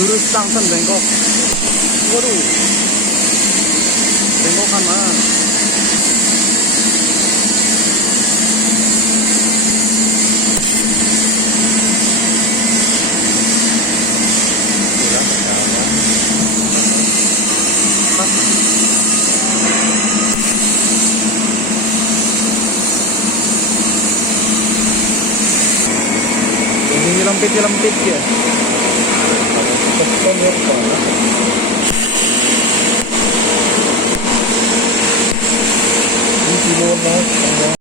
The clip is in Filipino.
Jurus Tangsan Bangkok. Waduh. Bangkok kan mah. Ini lampit ya. Ini